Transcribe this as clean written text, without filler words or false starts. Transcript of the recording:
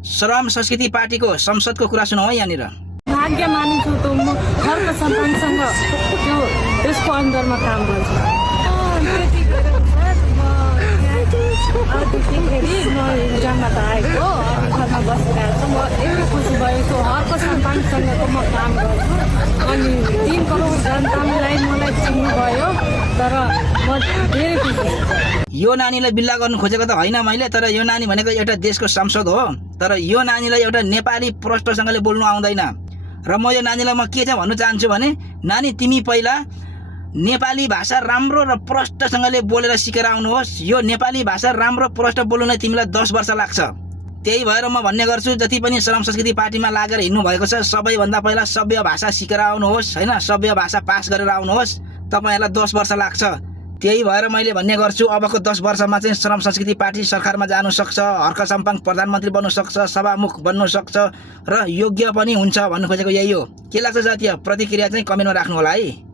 श्रम संस्कृति पार्टीको संसदको कुरा सुनौ है यहाँनिर। भाग्य मानिन्छु त म घरको सन्तानसँग त्यो त्यसको अन्दरमा काम गर्छु। अघिदेखि म इक्जाममा त आएको अनि घरमा बसिरहेको छु। म यति खुसी भएको घरको सन्तानसँगको म काम गर्छु अनि 3 करोड जनतालाई मलाई चिन्नुभयो तर म धेरै खुसी छु। यो नानीलाई बिल्ला गर्नु खोजेको त होइन मैले, तर यो नानी भनेको एउटा देशको सांसद हो। तर यो नानीलाई एउटा नेपाली प्रष्टसँगले बोल्नु आउँदैन र म यो नानीलाई म के चाहिँ भन्न चाहन्छु भने, नानी तिमी पहिला नेपाली भाषा राम्रो र प्रष्टसँगले बोलेर सिकेर आउनुहोस्। यो नेपाली भाषा राम्रो प्रष्ट बोल्नु नै तिमीलाई 10 वर्ष लाग्छ। त्यही भएर म भन्ने गर्छु जति पनि श्रम संस्कृति पार्टीमा लागेर हिँड्नु भएको छ सबैभन्दा पहिला सभ्य भाषा सिकेर आउनुहोस् हैन, सभ्य भाषा पास गरेर आउनुहोस्। तपाईहरुलाई 10 वर्ष लाग्छ। त्यही भएर मैले भन्ने गर्छु अबको 10 वर्षमा चाहिँ श्रम संस्कृति पार्टी सरकारमा जानु सक्छ, हर्क सम्पाङ प्रधानमन्त्री बन्नु सक्छ, सभामुख बन्नु सक्छ र योग्य पनि हुन्छ भन्नु खोजेको यही हो। के लाग्छ साथी? प्रतिक्रिया चाहिँ कमेन्टमा राख्नु होला है।